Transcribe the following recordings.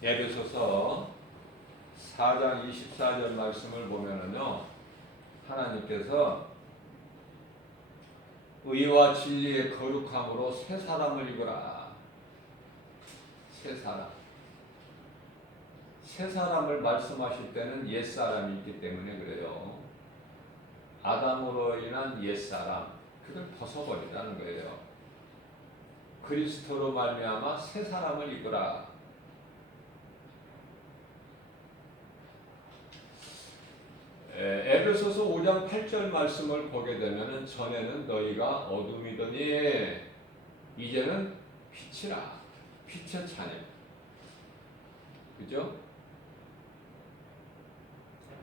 에베소서 4장 24절 말씀을 보면은요, 하나님께서 의와 진리의 거룩함으로 새 사람을 입으라. 새 사람. 새 사람을 말씀하실 때는 옛 사람이 있기 때문에 그래요. 아담으로 인한 옛 사람, 그걸 벗어버리라는 거예요. 그리스도로 말미암아 새 사람을 입으라. 에베소서 5장 8절 말씀을 보게 되면은 전에는 너희가 어둠이더니 이제는 빛이라. 빛의 찬양. 그죠?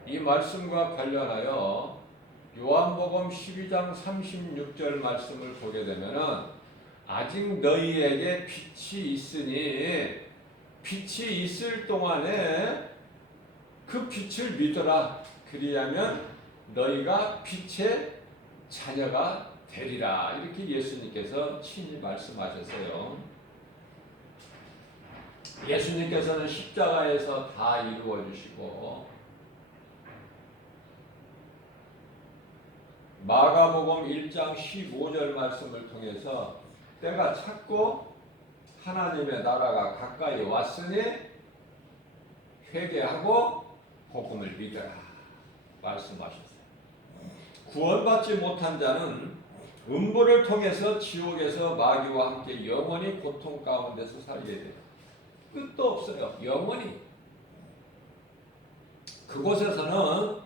이 말씀과 관련하여 요한복음 12장 36절 말씀을 보게 되면은 아직 너희에게 빛이 있으니 빛이 있을 동안에 그 빛을 믿어라. 그리하면 너희가 빛의 자녀가 되리라. 이렇게 예수님께서 친히 말씀하셨어요. 예수님께서는 십자가에서 다 이루어 주시고 마가복음 1장 15절 말씀을 통해서 때가 찼고 하나님의 나라가 가까이 왔으니 회개하고 복음을 믿어라 말씀하셨어요. 구원받지 못한 자는 음부를 통해서 지옥에서 마귀와 함께 영원히 고통 가운데서 살게 돼요. 끝도 없어요. 영원히. 그곳에서는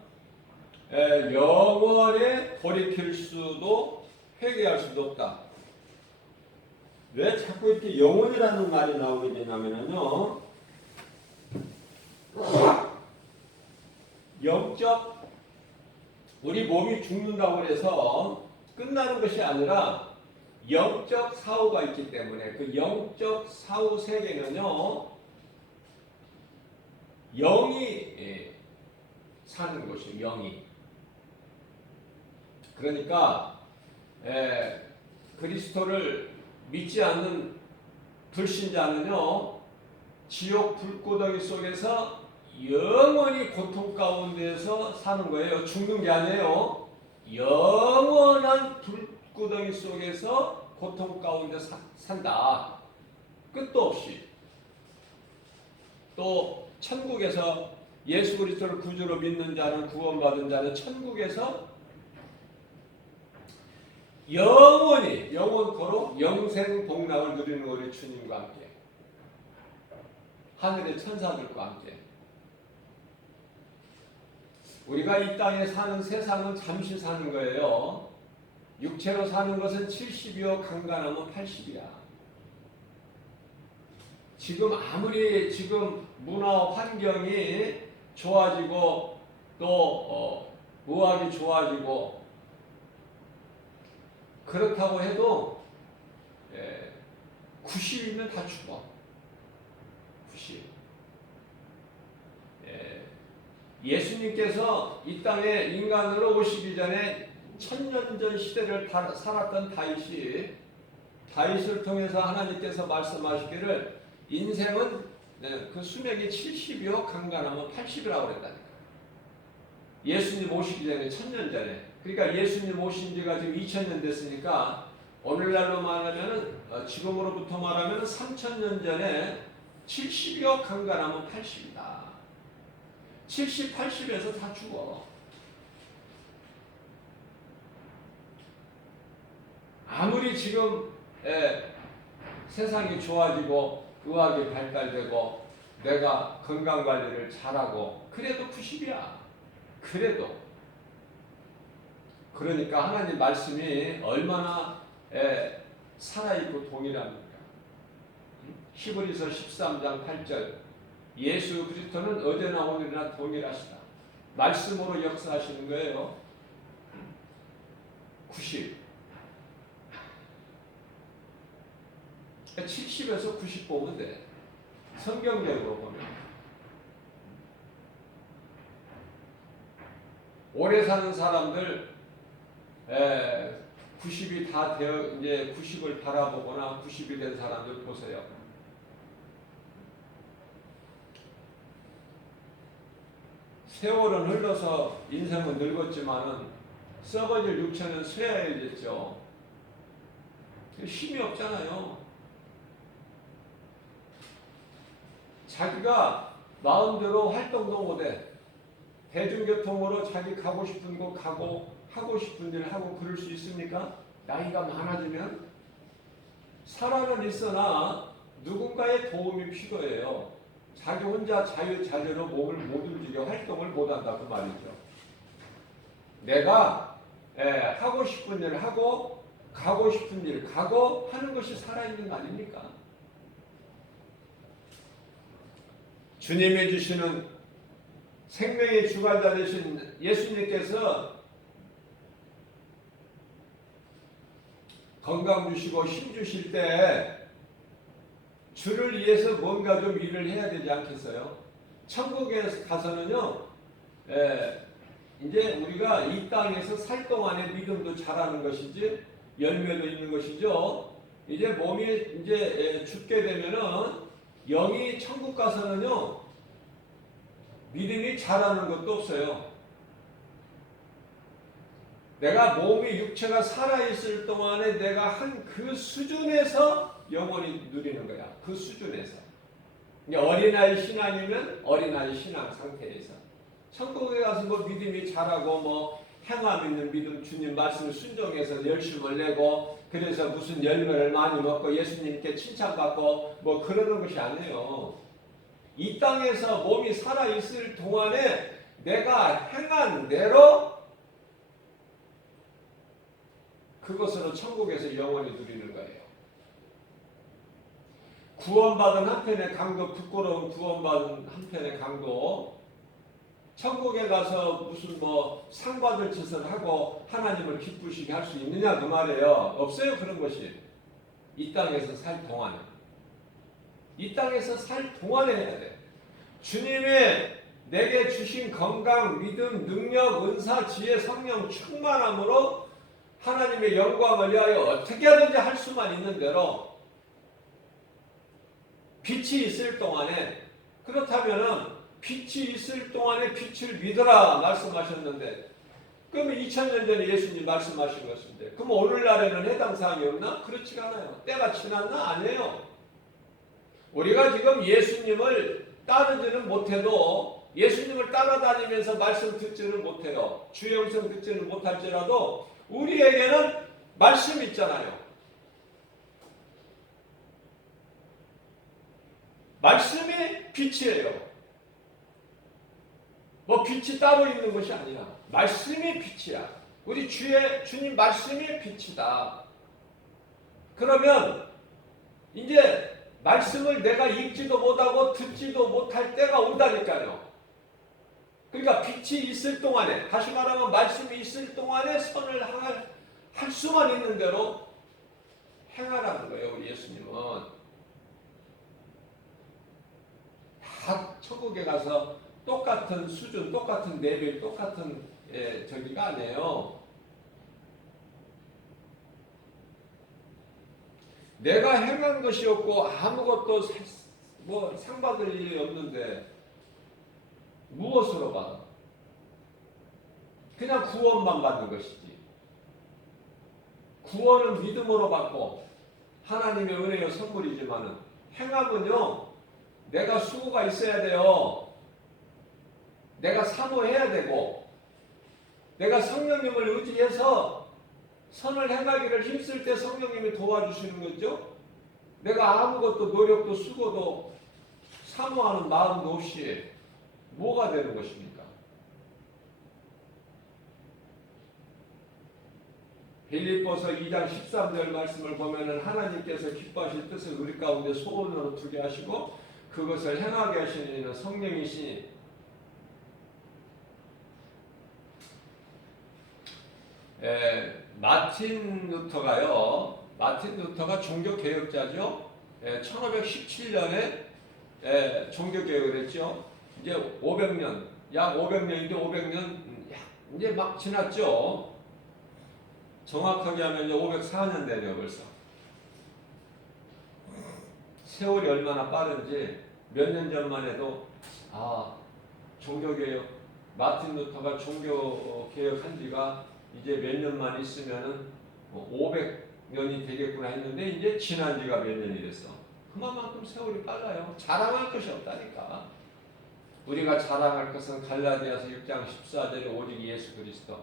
영원히 돌이킬 수도 회개할 수도 없다. 왜 자꾸 이렇게 영원이라는 말이 나오게 되냐면요, 영적, 우리 몸이 죽는다고 해서 끝나는 것이 아니라 영적 사후가 있기 때문에 그 영적 사후 세계는요, 영이 사는 곳이에요. 영이. 그러니까 그리스도를 믿지 않는 불신자는요, 지옥 불구덩이 속에서 영원히 고통 가운데서 사는 거예요. 죽는 게 아니에요. 영원한 불구덩이 속에서 고통 가운데 산다. 끝도 없이. 또 천국에서 예수 그리스도를 구주로 믿는 자는, 구원받은 자는 천국에서 영원히, 영원토록 영생 복락을 누리는 우리 주님과 함께, 하늘의 천사들과 함께. 우리가 이 땅에 사는 세상은 잠시 사는 거예요. 육체로 사는 것은 70이요 강간하면 80이야. 지금 아무리 지금 문화 환경이 좋아지고 또 의학이 좋아지고 그렇다고 해도 90이면 다 죽어. 90. 예수님께서 이 땅에 인간으로 오시기 전에 천년 전 시대를 살았던 다윗을 통해서 하나님께서 말씀하시기를 인생은 그 수명이 70이요 강간하면 80이라고 그랬다니까. 예수님 오시기 전에 천년 전에. 그러니까 예수님 오신 지가 지금 2000년 됐으니까 오늘날로 말하면 지금으로부터 말하면 3000년 전에 70이요 강간하면 80이다. 70, 80에서 다 죽어. 아무리 지금 세상이 좋아지고 의학이 발달되고 내가 건강관리를 잘하고 그래도 90이야. 그래도. 그러니까 하나님 말씀이 얼마나 살아있고 동일합니까? 히브리서 13장 8절 예수 그리스도는 어제나 오늘이나 동일하시다. 말씀으로 역사하시는 거예요. 90. 70에서 90 보면 돼. 성경적으로 보면. 오래 사는 사람들 90이 다 되어 이제 90을 바라보거나 90이 된 사람들 보세요. 세월은 흘러서 인생은 늙었지만은 썩어질 육체는 쇠해야겠죠. 힘이 없잖아요. 자기가 마음대로 활동도 못해. 대중교통으로 자기 가고 싶은 곳 가고 하고 싶은 일 하고 그럴 수 있습니까? 나이가 많아지면 사람은 있으나 누군가의 도움이 필요해요. 자기 혼자 자유자재로 몸을 못 움직여 활동을 못한다 그 말이죠. 내가 하고 싶은 일 하고 가고 싶은 일 가고 하는 것이 살아있는 거 아닙니까? 주님이 주시는 생명의 주관자 되신 예수님께서 건강 주시고 힘 주실 때 주를 위해서 뭔가 좀 일을 해야 되지 않겠어요? 천국에 가서는요, 이제 우리가 이 땅에서 살 동안에 믿음도 자라는 것이지 열매도 있는 것이죠. 이제 몸이 이제 죽게 되면은 영이 천국 가서는요, 믿음이 자라는 것도 없어요. 내가 몸이 육체가 살아있을 동안에 내가 한 그 수준에서 영원히 누리는 거야. 그 수준에서. 어린아이 신앙이면 어린아이 신앙 상태에서. 천국에 가서 뭐 믿음이 자라고 뭐 행함 있는 믿음 주님 말씀을 순종해서 열심을 내고 그래서 무슨 열매를 많이 먹고 예수님께 칭찬받고 뭐 그러는 것이 아니에요. 이 땅에서 몸이 살아있을 동안에 내가 행한 대로 그것으로 천국에서 영원히 누리는 거예요. 구원받은 한편의 강도, 부끄러운 구원받은 한편의 강도, 천국에 가서 무슨 뭐 상 받을 짓을 하고 하나님을 기쁘시게 할 수 있느냐 그 말이에요. 없어요 그런 것이. 이 땅에서 살 동안에. 이 땅에서 살 동안에 해야 돼. 주님이 내게 주신 건강, 믿음, 능력, 은사, 지혜, 성령 충만함으로 하나님의 영광을 위하여 어떻게 하든지 할 수만 있는 대로 빛이 있을 동안에 그렇다면은 빛이 있을 동안에 빛을 믿어라 말씀하셨는데 그러면 2000년 전에 예수님 말씀하신 것인데 그럼 오늘날에는 해당 사항이 없나? 그렇지가 않아요. 때가 지났나? 아니에요. 우리가 지금 예수님을 따르지는 못해도 예수님을 따라다니면서 말씀 듣지는 못해요. 주의 음성 듣지는 못할지라도 우리에게는 말씀이 있잖아요. 말씀이 빛이에요. 뭐 빛이 따로 있는 것이 아니라 말씀이 빛이야. 우리 주님 말씀이 빛이다. 그러면 이제 말씀을 내가 읽지도 못하고 듣지도 못할 때가 온다니까요. 그러니까 빛이 있을 동안에, 다시 말하면 말씀이 있을 동안에 선을 할 수만 있는 대로 행하라는 거예요. 우리 예수님은 다 천국에 가서 똑같은 수준, 똑같은 레벨, 똑같은 저기가 아니에요. 내가 행한 것이 없고 아무것도 뭐 상 받을 일이 없는데 무엇으로 받아? 그냥 구원만 받는 것이지. 구원은 믿음으로 받고 하나님의 은혜의 선물이지만은 행함은요, 내가 수고가 있어야 돼요. 내가 사모해야 되고, 내가 성령님을 의지해서 선을 행하기를 힘쓸 때 성령님이 도와주시는 거죠. 내가 아무것도 노력도 수고도 사모하는 마음도 없이 뭐가 되는 것입니까? 빌립보서 2장 13절 말씀을 보면은 하나님께서 기뻐하실 뜻을 우리 가운데 소원으로 두게 하시고 그것을 행하게 하시는 이는 성령이시니 마틴 루터가 종교개혁자죠. 1517년에 종교개혁을 했죠. 이제 500년, 약 500년인데 500년 이제 막 지났죠. 정확하게 하면 이제 504년 되네요, 벌써. 세월이 얼마나 빠른지 몇 년 전만 해도 종교개혁 마틴 루터가 종교 개혁한 지가 이제 몇 년만 있으면은 500년이 되겠구나 했는데 이제 지난 지가 몇 년이 됐어. 그만큼 세월이 빨라요. 자랑할 것이 없다니까. 우리가 자랑할 것은 갈라디아서 6장 14절에 오직 예수 그리스도.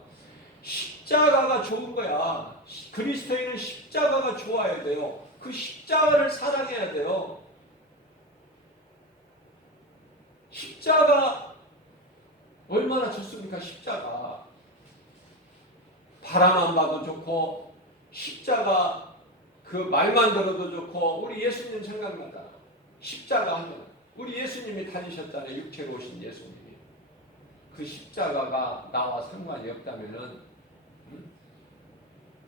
십자가가 좋은 거야. 그리스도인은 십자가가 좋아야 돼요. 그 십자가를 사랑해야 돼요. 십자가 얼마나 좋습니까? 십자가. 바람 안 봐도 좋고 십자가 그 말만 들어도 좋고 우리 예수님 생각난다. 십자가 하면 우리 예수님이 다니셨잖아요. 육체로 오신 예수님이. 그 십자가가 나와 상관이 없다면은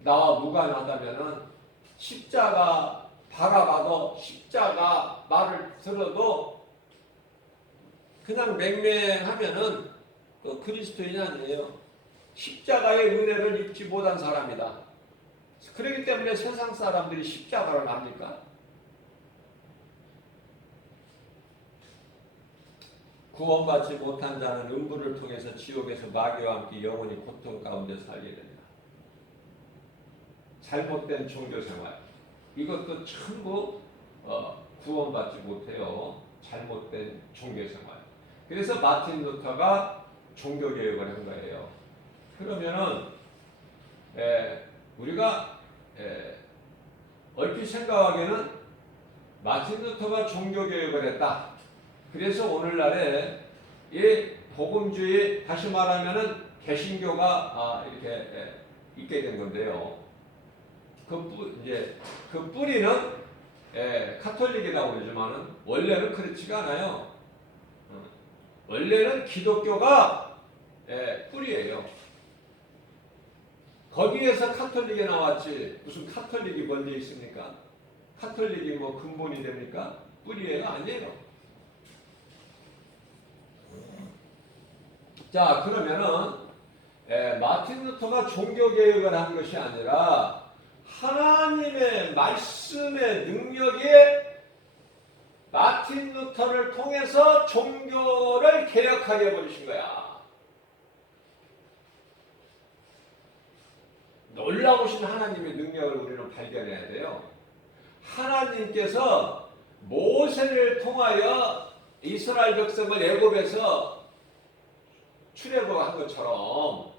나와 무관하다면은 십자가 바라봐도 십자가 말을 들어도 그냥 맹맹하면은 그 그리스도인이 아니에요. 십자가의 은혜를 입지 못한 사람이다. 그렇기 때문에 세상 사람들이 십자가를 합니까? 구원받지 못한 자는 음부를 통해서 지옥에서 마귀와 함께 영원히 고통 가운데 살게 된다. 잘못된 종교생활. 이것도 전부 구원받지 못해요. 잘못된 종교생활. 그래서 마틴 루터가 종교개혁을 한 거예요. 그러면은 우리가 얼핏 생각하기에는 마틴 루터가 종교개혁을 했다. 그래서 오늘날에 이 복음주의, 다시 말하면은 개신교가 이렇게 있게 된 건데요. 그 뿌리는 카톨릭이라고 그러지만은 원래는 그렇지가 않아요. 원래는 기독교가 뿌리예요. 거기에서 카톨릭이 나왔지 무슨 카톨릭이 먼저 있습니까? 카톨릭이 뭐 근본이 됩니까? 뿌리예요? 아니에요. 자, 그러면은 마틴 루터가 종교개혁을 한 것이 아니라 하나님의 말씀의 능력이 마틴 루터를 통해서 종교를 개혁하게 해버리신 거야. 놀라우신 하나님의 능력을 우리는 발견해야 돼요. 하나님께서 모세를 통하여 이스라엘 백성을 애굽에서 출애굽한 것처럼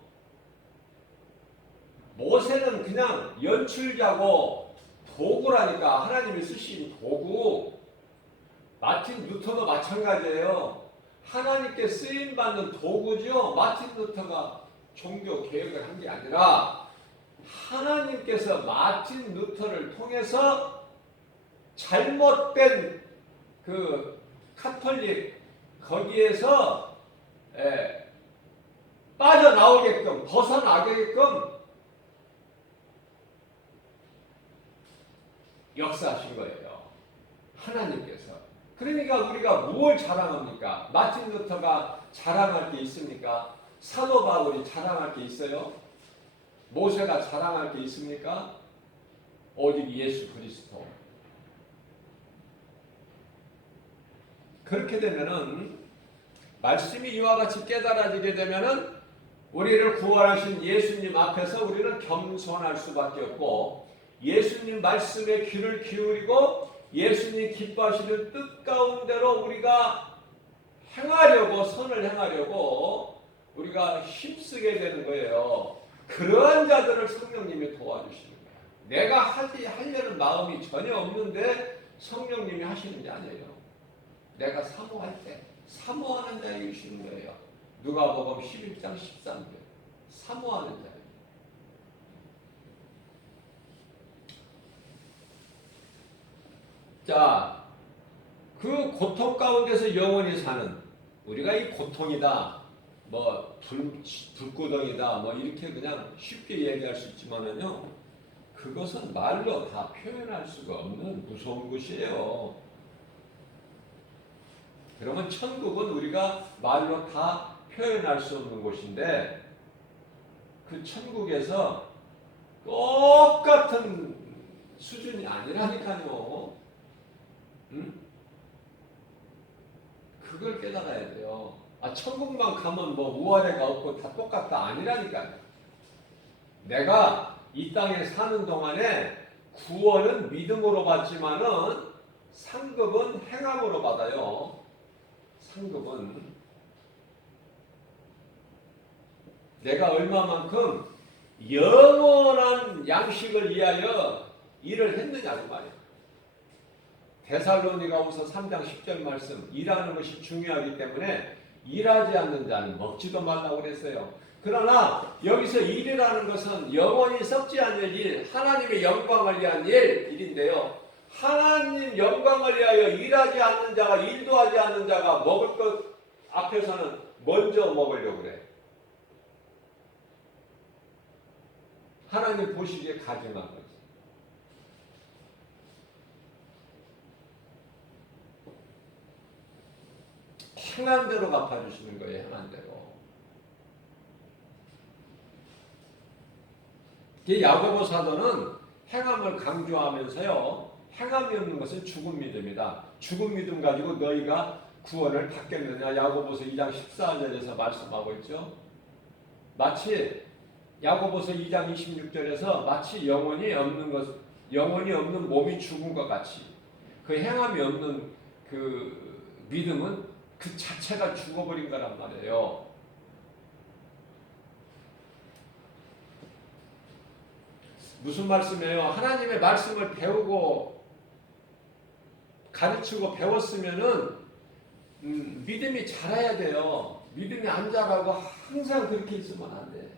모세는 그냥 연출자고 도구라니까. 하나님이 쓰신 도구. 마틴 루터도 마찬가지예요. 하나님께 쓰임받는 도구죠. 마틴 루터가 종교 개혁을 한 게 아니라 하나님께서 마틴 루터를 통해서 잘못된 그 카톨릭 거기에서 빠져나오게끔, 벗어나게끔 역사하신 거예요. 하나님께서. 그러니까 우리가 무엇을 자랑합니까? 마틴 루터가 자랑할 게 있습니까? 사도 바울이 자랑할 게 있어요? 모세가 자랑할 게 있습니까? 오직 예수 그리스도. 그렇게 되면은 말씀이 이와 같이 깨달아지게 되면은 우리를 구원하신 예수님 앞에서 우리는 겸손할 수밖에 없고 예수님 말씀에 귀를 기울이고 예수님 기뻐하시는 뜻 가운데로 우리가 행하려고, 선을 행하려고 우리가 힘쓰게 되는 거예요. 그러한 자들을 성령님이 도와주시는 거예요. 내가 하려는 마음이 전혀 없는데 성령님이 하시는 게 아니에요. 내가 사모할 때 사모하는 자에게 주시는 거예요. 누가복음 11장 13절. 사모하는 자예요. 자, 그 고통 가운데서 영원히 사는, 우리가 이 고통이다, 뭐 불구덩이다, 뭐 이렇게 그냥 쉽게 얘기할 수 있지만은요, 그것은 말로 다 표현할 수가 없는 무서운 것이에요. 그러면 천국은 우리가 말로 다 표현할 수 없는 곳인데 그 천국에서 똑같은 수준이 아니라니까요. 응? 그걸 깨달아야 돼요. 천국만 가면 뭐 우아래가 없고 다 똑같다 아니라니까요. 내가 이 땅에 사는 동안에 구원은 믿음으로 받지만은 상급은 행함으로 받아요. 상급은 내가 얼마만큼 영원한 양식을 위하여 일을 했느냐고 말이에요. 데살로니가후서 3장 10절 말씀, 일하는 것이 중요하기 때문에 일하지 않는 자는 먹지도 말라고 그랬어요. 그러나 여기서 일이라는 것은 영원히 썩지 않을 일, 하나님의 영광을 위한 일인데요. 하나님 영광을 위하여 일하지 않는 자가, 일도 하지 않는 자가 먹을 것 앞에서는 먼저 먹으려고 그래. 하나님 보시기에 가증한 거지. 행한 대로 갚아주시는 거예요. 행한 대로. 이 야고보 사도는 행함을 강조하면서요. 행함이 없는 것은 죽은 믿음이다. 죽은 믿음 가지고 너희가 구원을 받겠느냐. 야고보서 2장 14절에서 말씀하고 있죠. 마치 야고보서 2장 26절에서 마치 영혼이 없는 몸이 죽은 것 같이 그 행함이 없는 그 믿음은 그 자체가 죽어버린 거란 말이에요. 무슨 말씀이에요? 하나님의 말씀을 배우고 가르치고 배웠으면은 믿음이 자라야 돼요. 믿음이 안 자라고 항상 그렇게 있으면 안 돼.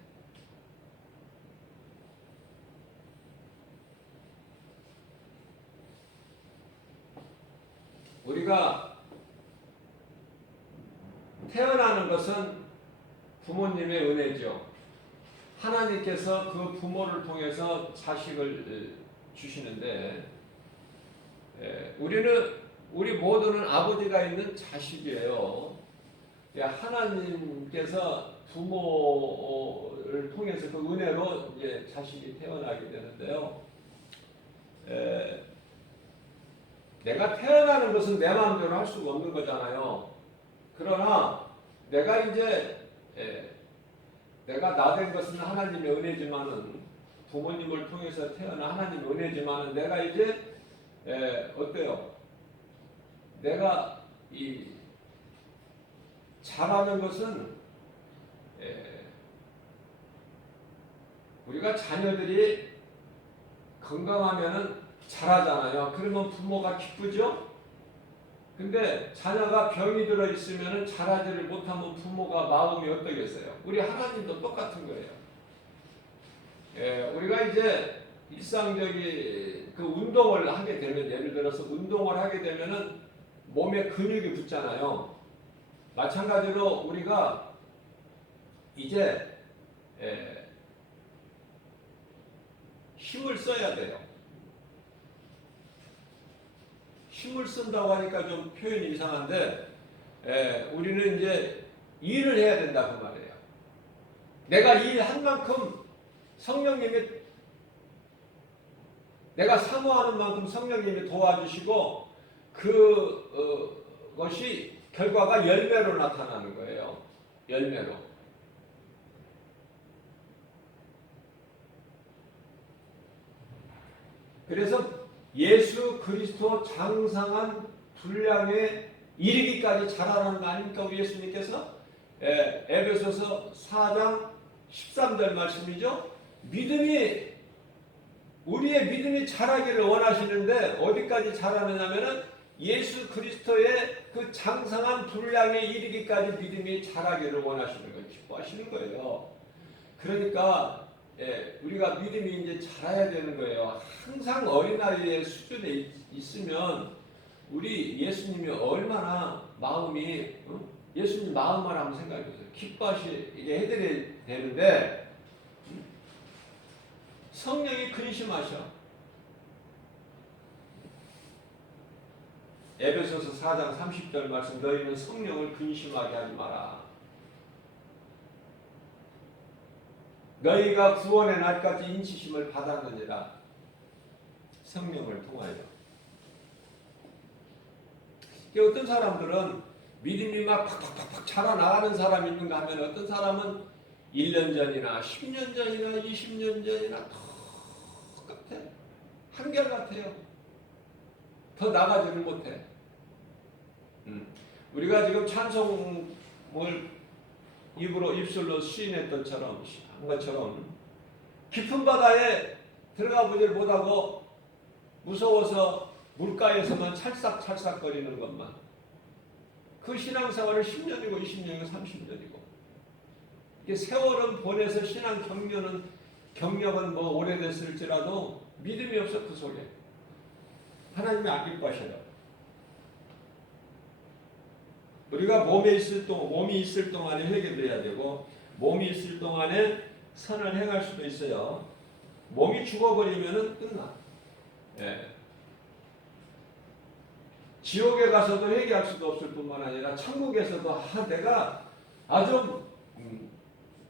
우리가 태어나는 것은 부모님의 은혜죠. 하나님께서 그 부모를 통해서 자식을 주시는데, 우리 모두는 아버지가 있는 자식이에요. 하나님께서 부모를 통해서 그 은혜로 이제 자식이 태어나게 되는데요. 내가 태어나는 것은 내 마음대로 할 수가 없는 거잖아요. 그러나 내가 이제 내가 나된 것은 하나님의 은혜지만은 부모님을 통해서 태어난 하나님의 은혜지만은 내가 이제 어때요? 내가 이 잘하는 것은 우리가 자녀들이 건강하면은 잘하잖아요. 그러면 부모가 기쁘죠? 근데 자녀가 병이 들어 있으면 잘하지를 못하면 부모가 마음이 어떠겠어요? 우리 하나님도 똑같은 거예요. 우리가 이제 일상적인 그 운동을 하게 되면, 예를 들어서 운동을 하게 되면은 몸에 근육이 붙잖아요. 마찬가지로 우리가 이제 힘을 써야 돼요. 힘을 쓴다고 하니까 좀 표현이 이상한데, 우리는 이제 일을 해야 된다 그 말이에요. 내가 일한 만큼 성령님이, 내가 사모하는 만큼 성령님이 도와주시고 그것이 결과가 열매로 나타나는 거예요. 열매로. 그래서 예수 그리스도 장상한 분량에 이르기까지 자라라는 거 아닙니까? 우리 예수님께서 에베소서 4장 13절 말씀이죠. 우리의 믿음이 자라기를 원하시는데 어디까지 자라느냐면은 예수 그리스도의 그 장상한 분량에 이르기까지 믿음이 자라기를 원하시는 거예요. 기뻐하시는 거예요. 그러니까 우리가 믿음이 이제 자라야 되는 거예요. 항상 어린아이의 수준에 있으면 우리 예수님이 얼마나 마음이, 예수님 마음만 한번 생각해 보세요. 기뻐하시게 해드려야 되는데 성령이 근심하셔. 에베소서 4장 30절 말씀, 너희는 성령을 근심하게 하지 마라. 너희가 구원의 날까지 인치심을 받았느니라. 성령을 통하여. 어떤 사람들은 믿음이 막 팍팍팍팍 자라나가는 사람이 있는가 하면 어떤 사람은 1년 전이나 10년 전이나 20년 전이나 똑같아. 한결같아요. 더 나가지를 못해. 우리가 지금 찬송을 입술로 시인했던 것처럼 깊은 바다에 들어가 보질 못하고 무서워서 물가에서만 찰싹찰싹거리는 것만. 그 신앙생활을 10년이고 20년이고 30년이고. 이게 세월은 보내서 신앙 경력은 뭐 오래됐을지라도 믿음이 없어 그 속에. 하나님이 안 기뻐하셔요. 우리가 몸이 있을 동안에 회개돼야 되고 몸이 있을 동안에 선을 행할 수도 있어요. 몸이 죽어버리면은 끝나. 예. 지옥에 가서도 회개할 수도 없을 뿐만 아니라 천국에서도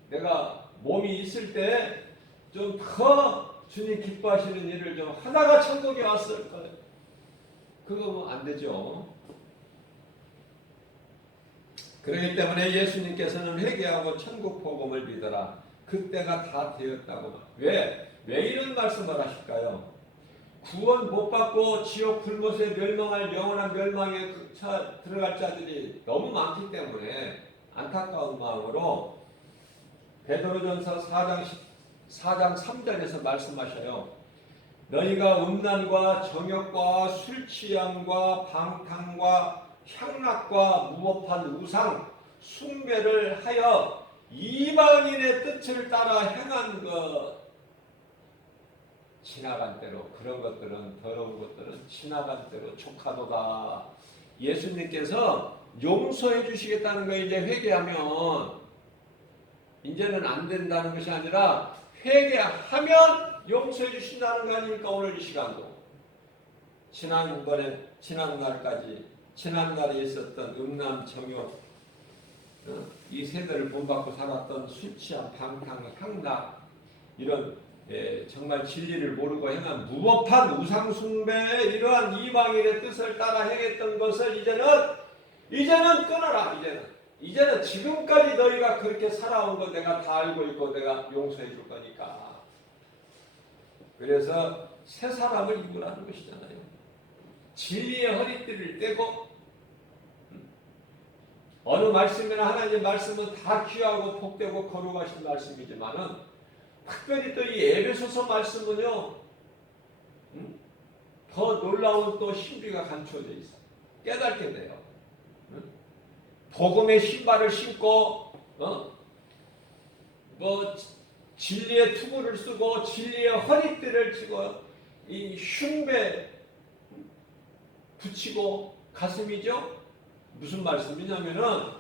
내가 몸이 있을 때 좀 더 주님 기뻐하시는 일을 좀 하다가 천국에 왔을 거예요. 그거 안 되죠. 그렇기 때문에 예수님께서는 회개하고 천국 복음을 믿어라. 그때가 다 되었다고. 왜 이런 말씀을 하실까요? 구원 못 받고 지옥 불못에 멸망할 영원한 멸망에 들어갈 자들이 너무 많기 때문에 안타까운 마음으로 베드로전서 4장 3절에서 말씀하셔요. 너희가 음란과 정욕과 술취함과 방탕과 향락과 무법한 우상 숭배를 하여 이방인의 뜻을 따라 행한 것, 지나간 대로 그런 것들은, 더러운 것들은 지나간 대로 족하도다. 예수님께서 용서해 주시겠다는 거. 이제 회개하면 이제는 안 된다는 것이 아니라 회개하면 용서해 주신다는 거 아닙니까? 오늘 이 시간도 지난날에 있었던 음란, 정욕, 이 세대를 본받고 살았던 술취함, 방탕, 향락, 이런 정말 진리를 모르고 행한 무법한 우상숭배, 이러한 이방인의 뜻을 따라 행했던 것을 이제는 끊어라. 이제는 지금까지 너희가 그렇게 살아온 거 내가 다 알고 있고 내가 용서해 줄 거니까. 그래서 새 사람을 입으라는 것이잖아요. 진리의 허리띠를 떼고, 어느 말씀이나 하나님의 말씀은 다 귀하고 복되고 거룩하신 말씀이지만은 특별히 또 이 에베소서 말씀은요, 더 놀라운 또 신비가 감춰져 있어. 깨닫게 돼요. 복음의 신발을 신고, 진리의 투구를 쓰고 진리의 허리띠를 치고 이 흉배 붙이고 가슴이죠. 무슨 말씀이냐면은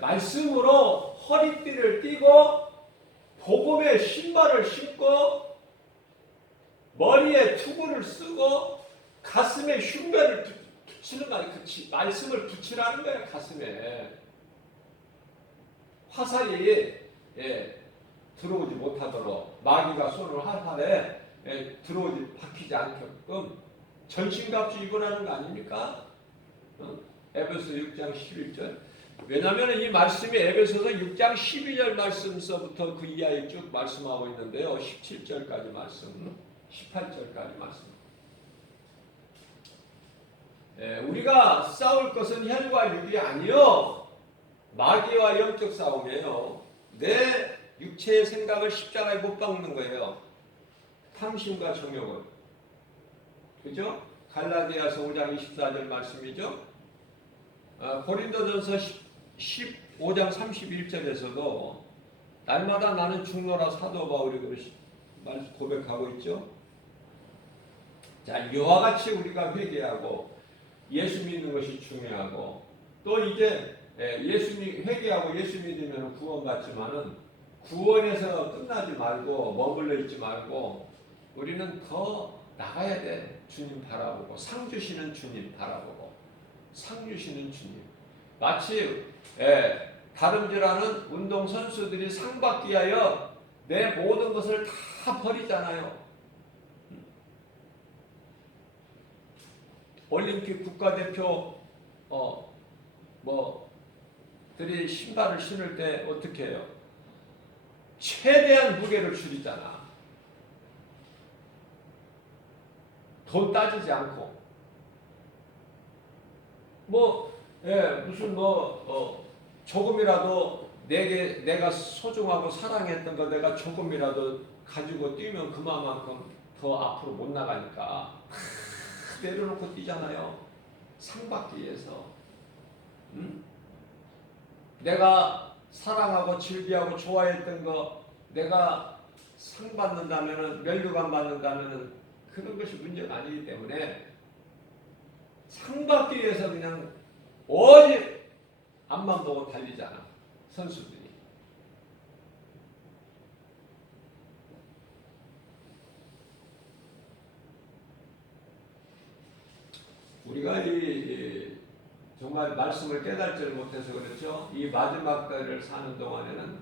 말씀으로 허리띠를 띠고 복음의 신발을 신고 머리에 투구를 쓰고 가슴에 흉배를 붙이는 거야. 말씀을 붙이라는 거야. 가슴에 화살이 들어오지 못하도록, 마귀가 쏘는 화살에 박히지 않게끔 전신갑주 입으라는 거 아닙니까? 에베소 6장 11절. 왜냐하면 이 말씀이 에베소서 6장 12절 말씀서부터 그 이하에 쭉 말씀하고 있는데요. 17절까지 말씀, 18절까지 말씀. 우리가 싸울 것은 혈과 육이 아니요 마귀와 영적 싸움이에요. 내 육체의 생각을 십자가에 못 박는 거예요. 탐심과 정욕을. 그죠? 갈라디아서 5장 24절 말씀이죠. 고린도전서 15장 31절에서도 날마다 나는 죽노라 사도 바울이 그러시 고백하고 있죠. 자, 이와 같이 우리가 회개하고 예수 믿는 것이 중요하고, 또 이제 예수님 회개하고 예수 믿으면 구원받지만은 구원에서 끝나지 말고 머물러 있지 말고 우리는 더 나가야 돼. 주님 바라보고, 상 주시는 주님 바라보고, 상 주시는 주님. 마치 다름질하는 운동선수들이 상 받기 위하여 내 모든 것을 다 버리잖아요. 올림픽 국가대표 들이 신발을 신을 때 어떻게 해요? 최대한 무게를 줄이잖아. 돈 따지지 않고. 무슨 조금이라도 내가 소중하고 사랑했던 거 내가 조금이라도 가지고 뛰면 그만큼 더 앞으로 못 나가니까 내려놓고 뛰잖아요. 상 받기 위해서. 응? 내가 사랑하고 즐비하고 좋아했던 거 내가 상 받는다면은 면류관 받는다면은 그런 것이 문제가 아니기 때문에 상 받기 위해서 그냥 오직 앞만 보고 달리잖아. 선수들이. 우리가 정말 말씀을 깨닫지를 못해서 그렇죠. 이 마지막 때를 사는 동안에는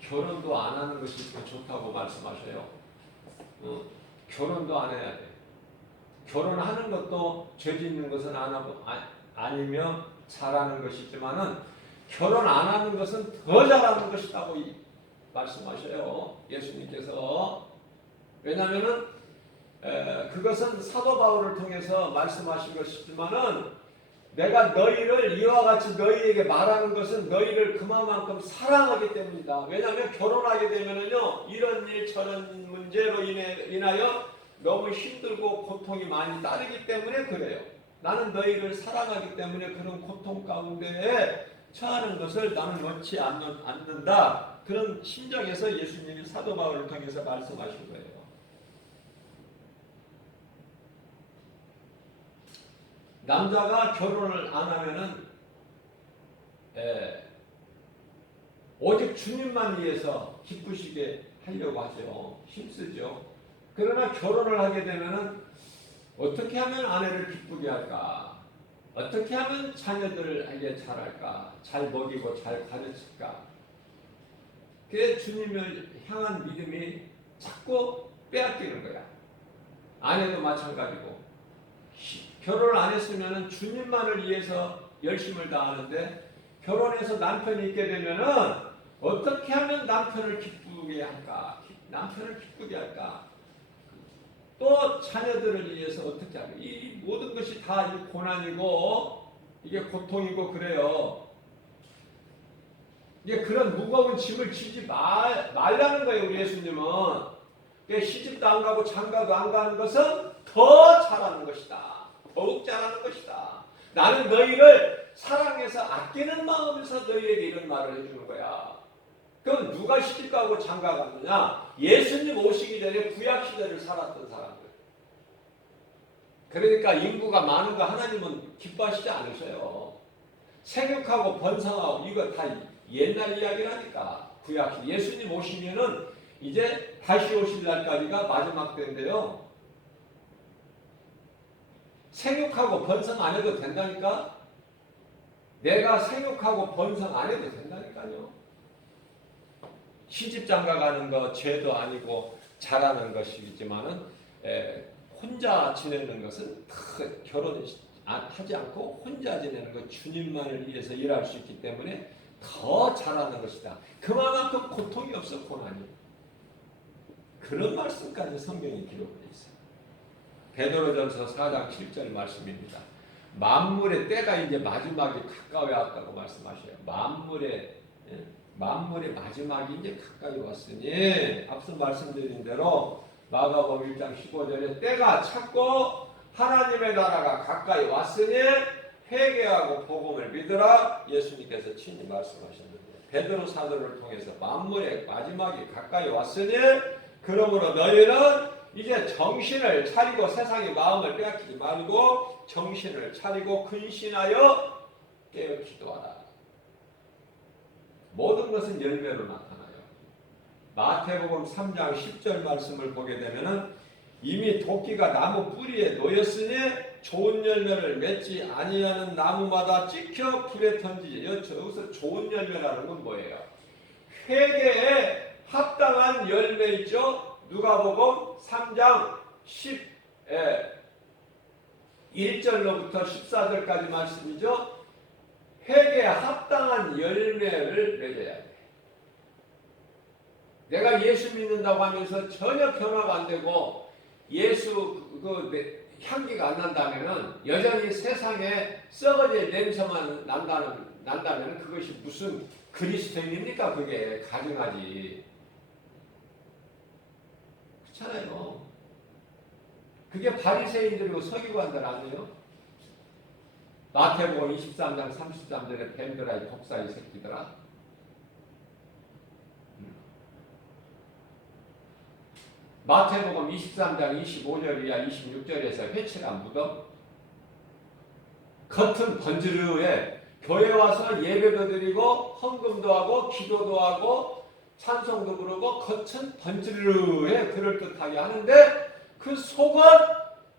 결혼도 안 하는 것이 더 좋다고 말씀하셔요. 결혼도 안 해야 돼. 결혼하는 것도 죄 짓는 것은 안 하고 아니면 잘하는 것이지만은 결혼 안 하는 것은 더 잘하는 것이라고 말씀하셔요. 예수님께서. 왜냐하면은 그것은 사도 바울을 통해서 말씀하신 것이지만은 내가 너희를 이와 같이 너희에게 말하는 것은 너희를 그만큼 사랑하기 때문이다. 왜냐하면 결혼하게 되면은요 이런 일 저런 문제로 인하여 너무 힘들고 고통이 많이 따르기 때문에 그래요. 나는 너희를 사랑하기 때문에 그런 고통 가운데에 처하는 것을 나는 원치 않는다. 그런 심정에서 예수님이 사도 바울을 통해서 말씀하신 거예요. 남자가 결혼을 안 하면은 오직 주님만 위해서 기쁘시게 하려고 하죠. 힘쓰죠. 그러나 결혼을 하게 되면은 어떻게 하면 아내를 기쁘게 할까? 어떻게 하면 자녀들에게 잘할까? 잘 먹이고 잘 가르칠까? 그게 주님을 향한 믿음이 자꾸 빼앗기는 거야. 아내도 마찬가지고. 결혼을 안 했으면 주님만을 위해서 열심을 다하는데 결혼해서 남편이 있게 되면은 어떻게 하면 남편을 기쁘게 할까? 남편을 기쁘게 할까? 또 자녀들을 위해서 어떻게 할까? 이 모든 것이 다 고난이고 이게 고통이고 그래요. 이게 그런 무거운 짐을 지지 말라는 거예요. 우리 예수님은. 시집도 안 가고 장가도 안 가는 것은 더 잘하는 것이다. 더욱 잘하는 것이다. 나는 너희를 사랑해서 아끼는 마음에서 너희에게 이런 말을 해주는 거야. 그럼 누가 시집가고 장가갔느냐? 예수님 오시기 전에 구약시대를 살았던 사람들. 그러니까 인구가 많은 거 하나님은 기뻐하시지 않으셔요. 생육하고 번성하고 이거 다 옛날 이야기라니까. 구약시대. 예수님 오시면은 이제 다시 오실 날까지가 마지막 때인데요. 생육하고 번성 안 해도 된다니까? 내가 생육하고 번성 안 해도 된다니까요. 시집장가 가는 거 죄도 아니고 잘하는 것이지만은 혼자 지내는 것은 결혼하지 않고 혼자 지내는 것 주님만을 위해서 일할 수 있기 때문에 더 잘하는 것이다. 그만큼 고통이 없어 고난이. 그런 말씀까지 성경에 기록되어 있어요. 베드로전서 4장 7절 말씀입니다. 만물의 때가 이제 마지막이 가까이 왔다고 말씀하셔요. 만물의 마지막이 이제 가까이 왔으니 앞서 말씀드린 대로 마가복음 1장 15절에 때가 찼고 하나님의 나라가 가까이 왔으니 회개하고 복음을 믿으라 예수님께서 친히 말씀하셨는데 베드로 사도를 통해서 만물의 마지막이 가까이 왔으니 그러므로 너희는 이제 정신을 차리고 세상의 마음을 빼앗기지 말고 정신을 차리고 근신하여 깨어 기도하라. 모든 것은 열매로 나타나요. 마태복음 3장 10절 말씀을 보게 되면은 이미 도끼가 나무 뿌리에 놓였으니 좋은 열매를 맺지 아니하는 나무마다 찍혀 불에 던지지. 여기서 좋은 열매라는 건 뭐예요? 회개에 합당한 열매 있죠? 누가복음 3장 11절로부터 14절까지 말씀이죠. 회개에 합당한 열매를 맺어야 돼. 내가 예수 믿는다고 하면서 전혀 변화가 안 되고 예수 향기가 안 난다면은 여전히 세상에 썩어질 냄새만 난다면 그것이 무슨 그리스도인입니까? 그게 가증하지. 그렇잖아요. 그게 바리새인들이고 서기관들 아니에요? 마태복음 23장 33절에 뱀들아 이 독사의 새끼들아. 마태복음 23장 25절 이하 26절에서 회칠한 무덤, 겉은 번지르르해 교회 와서 예배도 드리고 헌금도 하고 기도도 하고 찬송도 부르고 겉은 번지르르해 그럴듯하게 하는데 그 속은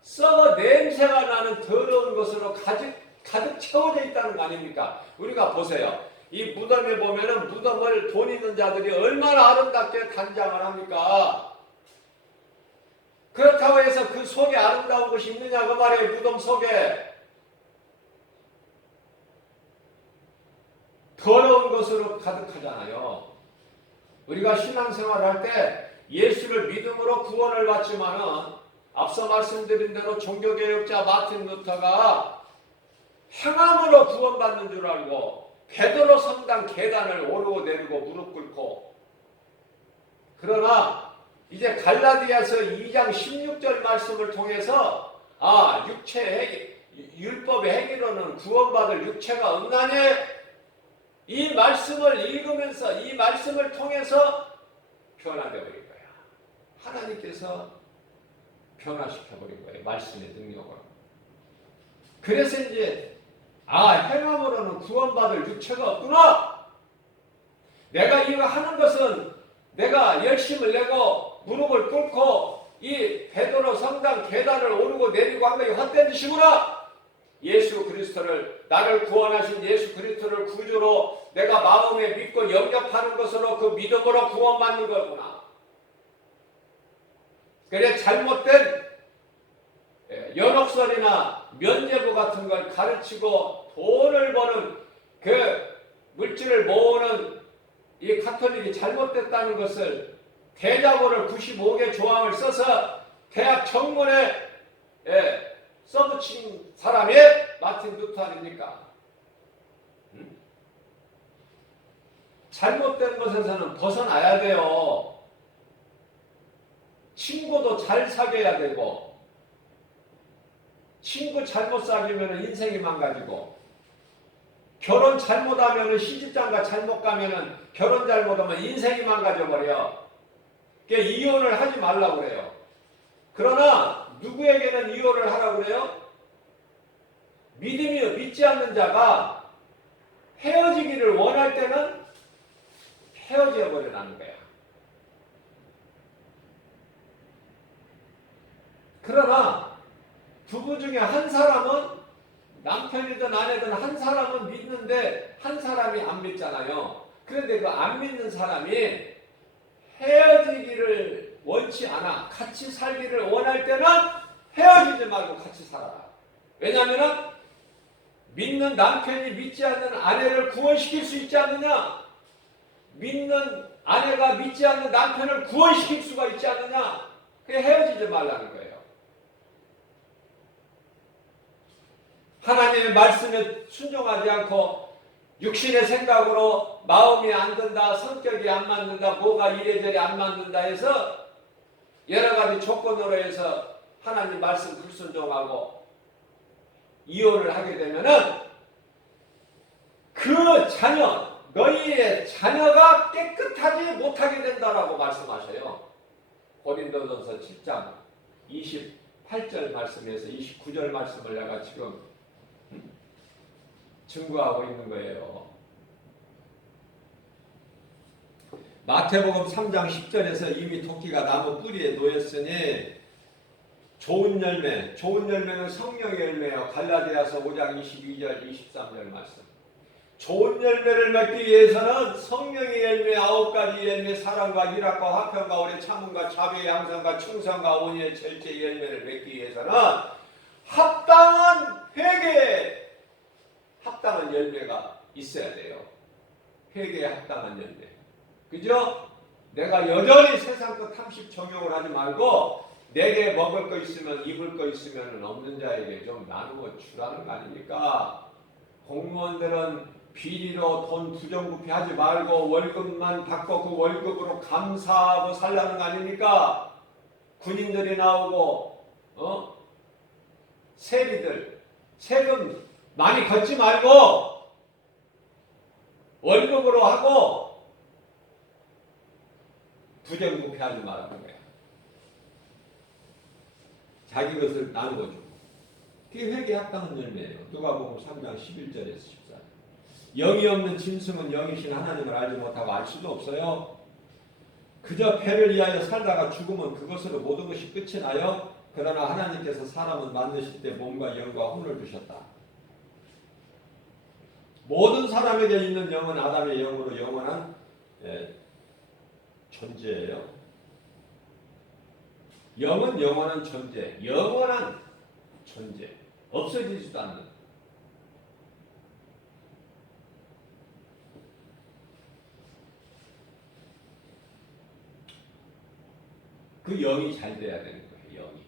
썩어 냄새가 나는 더러운 것으로 가득 채워져 있다는 거 아닙니까? 우리가 보세요. 이 무덤에 보면은 무덤을 돈 있는 자들이 얼마나 아름답게 단장을 합니까? 그렇다고 해서 그 속에 아름다운 것이 있느냐 그 말이에요. 무덤 속에 더러운 것으로 가득하잖아요. 우리가 신앙생활을 할 때 예수를 믿음으로 구원을 받지만은 앞서 말씀드린 대로 종교개혁자 마틴 루터가 행함으로 구원받는 줄 알고 베드로 성당 계단을 오르고 내리고 무릎 꿇고, 그러나 이제 갈라디아서 2장 16절 말씀을 통해서 율법의 행위로는 구원받을 육체가 없나니 이 말씀을 읽으면서 이 말씀을 통해서 변화되어 버린 거야. 하나님께서 변화시켜버린 거예요. 말씀의 능력으로. 그래서 이제 행함으로는 구원받을 육체가 없구나. 내가 이거 하는 것은 내가 열심을 내고 무릎을 꿇고 이 베드로 성당 계단을 오르고 내리고 한 것이 헛된 짓이구나. 예수 그리스도를, 나를 구원하신 예수 그리스도를 구주로 내가 마음에 믿고 영접하는 것으로 그 믿음으로 구원받는 거구나. 그래 잘못된 연옥설이나 면죄부 같은 걸 가르치고 돈을 버는 그 물질을 모으는 이 가톨릭이 잘못됐다는 것을 대자보를 95개 조항을 써서 대학 정문에 써붙인 사람이 마틴 루터 아닙니까? 잘못된 것에서는 벗어나야 돼요. 친구도 잘 사귀어야 되고, 친구 잘못 사귀면 인생이 망가지고, 결혼 잘못하면 시집장가 잘못 가면 결혼 잘못하면 인생이 망가져버려. 그러니까 이혼을 하지 말라고 그래요. 그러나 누구에게는 이혼을 하라고 그래요? 믿지 않는 자가 헤어지기를 원할 때는 헤어져 버리라는 거야. 그러나 부부 중에 한 사람은, 남편이든 아내든 한 사람은 믿는데 한 사람이 안 믿잖아요. 그런데 그 안 믿는 사람이 헤어지기를 원치 않아. 같이 살기를 원할 때는 헤어지지 말고 같이 살아라. 왜냐하면 믿는 남편이 믿지 않는 아내를 구원시킬 수 있지 않느냐? 믿는 아내가 믿지 않는 남편을 구원시킬 수가 있지 않느냐? 그게 헤어지지 말라는 거예요. 하나님의 말씀에 순종하지 않고 육신의 생각으로 마음이 안 든다, 성격이 안 맞는다, 뭐가 이래저래 안 맞는다 해서 여러 가지 조건으로 해서 하나님 말씀 불순종하고 이혼을 하게 되면은 그 자녀, 너희의 자녀가 깨끗하지 못하게 된다라고 말씀하셔요. 고린도전서 7장 28절 말씀에서 29절 말씀을 내가 지금 증거하고 있는 거예요. 마태복음 3장 10절에서 이미 토끼가 나무 뿌리에 놓였으니 좋은 열매는 성령의 열매예요. 갈라디아서 5장 22절 23절 말씀. 좋은 열매를 맺기 위해서는 성령의 열매 9가지 열매, 사랑과 희락과 화평과 오래 참음과 자비의 양성과 충성과 온유의 절제의 열매를 맺기 위해서는 합당한 회개, 합당한 열매가 있어야 돼요. 회개에 합당한 열매. 그죠? 내가 여전히 세상 것 탐식 적용을 하지 말고 내게 먹을 거 있으면 입을 거 있으면 없는 자에게 좀 나누어 주라는 거 아닙니까? 공무원들은 비리로 돈 부정부패하지 말고 월급만 받고 그 월급으로 감사하고 살라는 거 아닙니까? 군인들이 나오고 세리들 세금 많이 걷지 말고 월급으로 하고 부정부패하지 말라는 거야. 자기 것을 나누어 주고. 그게 회개에 합당한 열매예요. 누가복음 3장 11절에서 14절. 영이 없는 짐승은 영이신 하나님을 알지 못하고 알 수도 없어요. 그저 배를 위하여 살다가 죽으면 그것으로 모든 것이 끝이 나요. 그러나 하나님께서 사람은 만드실 때 몸과 영과 혼을 주셨다. 모든 사람에게 있는 영은 아담의 영으로 영원한 존재예요. 영은 영원한 존재, 영원한 존재, 없어지지도 않는. 그 영이 잘 돼야 되는 거예요. 영이.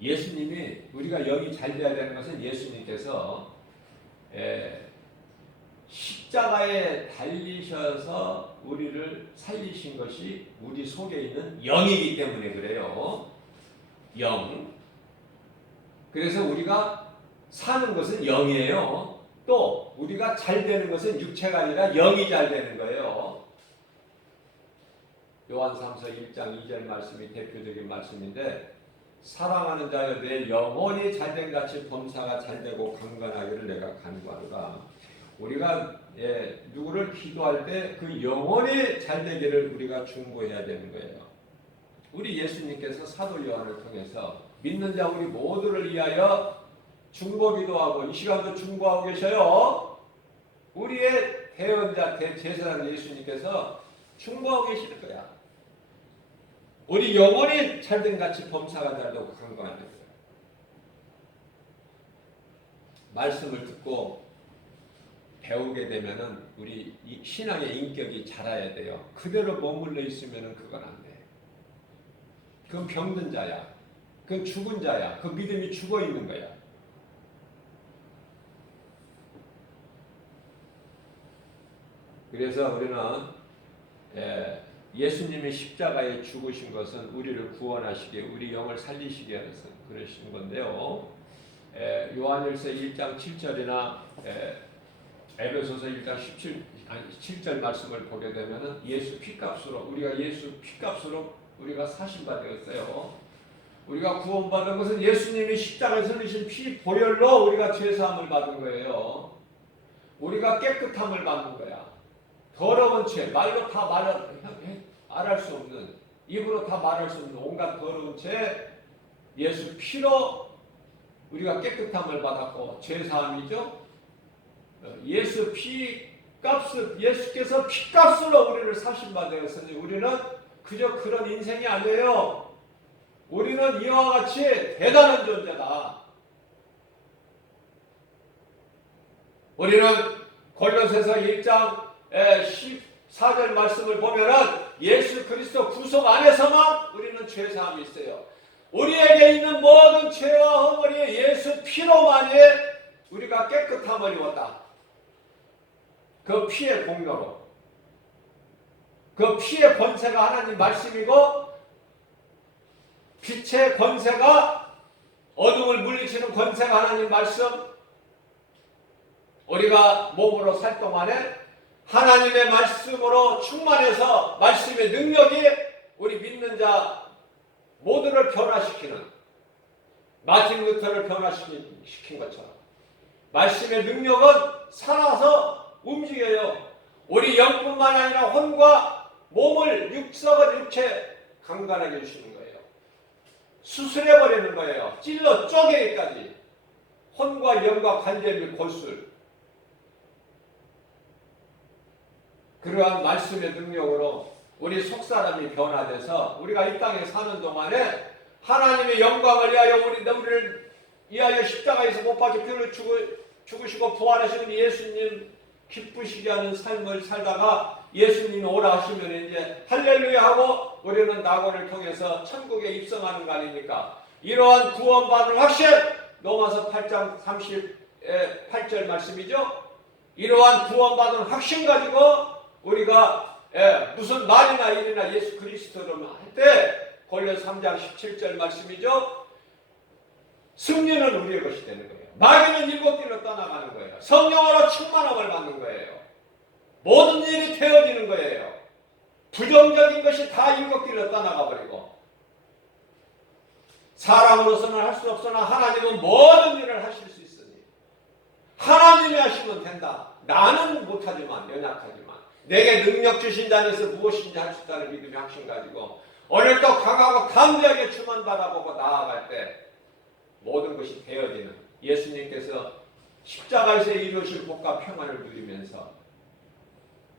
예수님이 우리가 영이 잘 돼야 되는 것은 예수님께서 십자가에 달리셔서 우리를 살리신 것이 우리 속에 있는 영이기 때문에 그래요. 영. 그래서 우리가 사는 것은 영이에요. 또 우리가 잘 되는 것은 육체가 아니라 영이 잘 되는 거예요. 요한삼서 1장 2절 말씀이 대표적인 말씀인데 사랑하는 자여 내 영혼이 잘된 같이 범사가 잘되고 강건하기를 내가 간구하노라. 우리가 누구를 기도할 때 그 영혼이 잘되기를 우리가 중보해야 되는 거예요. 우리 예수님께서 사도 요한을 통해서 믿는 자 우리 모두를 위하여 중보기도하고 이 시간도 중보하고 계셔요. 우리의 대언자 대제사장 예수님께서 중보하고 계시는 거야. 우리 영혼이 잘된 같이 범사가 잘되고 강건하는 거예요. 말씀을 듣고 배우게 되면은 우리 신앙의 인격이 자라야 돼요. 그대로 머물러 있으면은 그건 안 돼. 그건 병든 자야. 그건 죽은 자야. 그 믿음이 죽어 있는 거야. 그래서 우리는 예수님이 십자가에 죽으신 것은 우리를 구원하시게, 우리 영을 살리시게 해서 그러신 건데요. 요한일서 1장 7절이나 에베소서 1장 7절 말씀을 보게 되면은 예수 피값으로 우리가 예수 피값으로 우리가 사신바 되었어요. 우리가 구원받은 것은 예수님이 십자가에서 흘리신 피 보혈로 우리가 죄사함을 받은 거예요. 우리가 깨끗함을 받는 거야. 더러운 죄, 말로 다 말할 수 없는, 입으로 다 말할 수 없는 온갖 더러운 죄, 예수 피로 우리가 깨끗함을 받았고 죄사함이죠. 예수 피값을 예수께서 피값으로 우리를 사신바 되었으니 우리는 그저 그런 인생이 아니에요. 우리는 이와 같이 대단한 존재다. 우리는 골로새서 1장 14절 말씀을 보면은 예수 그리스도 구속 안에서만 우리는 죄사함이 있어요. 우리에게 있는 모든 죄와 허물이 예수 피로만이 우리가 깨끗함을 입었다. 그 피의 공로로. 그 피의 권세가 하나님 말씀이고 빛의 권세가 어둠을 물리치는 권세가 하나님 말씀. 우리가 몸으로 살 동안에 하나님의 말씀으로 충만해서 말씀의 능력이 우리 믿는 자 모두를 변화시키는 마틴 루터를 변화시킨 것처럼 말씀의 능력은 살아서 움직여요. 우리 영뿐만 아니라 혼과 몸을 육석을 육체 강건하게 해주시는 거예요. 수술해버리는 거예요. 찔러 쪼개기까지. 혼과 영과 관절 및 골술. 그러한 말씀의 능력으로 우리 속사람이 변화돼서 우리가 이 땅에 사는 동안에 하나님의 영광을 위하여 우리를 위하여 십자가에서 못 박혀 피를 죽으시고 부활하시는 예수님 기쁘시게 하는 삶을 살다가 예수님이 오라 하시면 이제 할렐루야 하고 우리는 낙원을 통해서 천국에 입성하는 거 아닙니까? 이러한 구원받을 확신, 로마서 8장 38절 말씀이죠. 이러한 구원받은 확신 가지고 우리가 무슨 말이나 일이나 예수 그리스도를 할 때 골로새 3장 17절 말씀이죠. 승리는 우리의 것이 되는 거예요. 마귀는 일곱 길로 떠나가는 거예요. 성령으로 충만함을 받는 거예요. 모든 일이 되어지는 거예요. 부정적인 것이 다 일곱 길로 떠나가 버리고 사람으로서는 할 수 없으나 하나님은 모든 일을 하실 수 있으니 하나님이 하시면 된다. 나는 못하지만 연약하지만 내게 능력 주신 자에서 무엇인지 할 수 있다는 믿음의 확신 가지고 오늘도 강하고 담대하게 주만 바라보고 나아갈 때 모든 것이 되어지는 예수님께서 십자가에서 이루신 복과 평안을 누리면서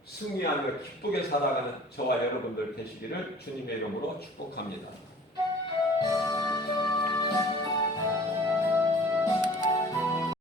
승리하며 기쁘게 살아가는 저와 여러분들 되시기를 주님의 이름으로 축복합니다.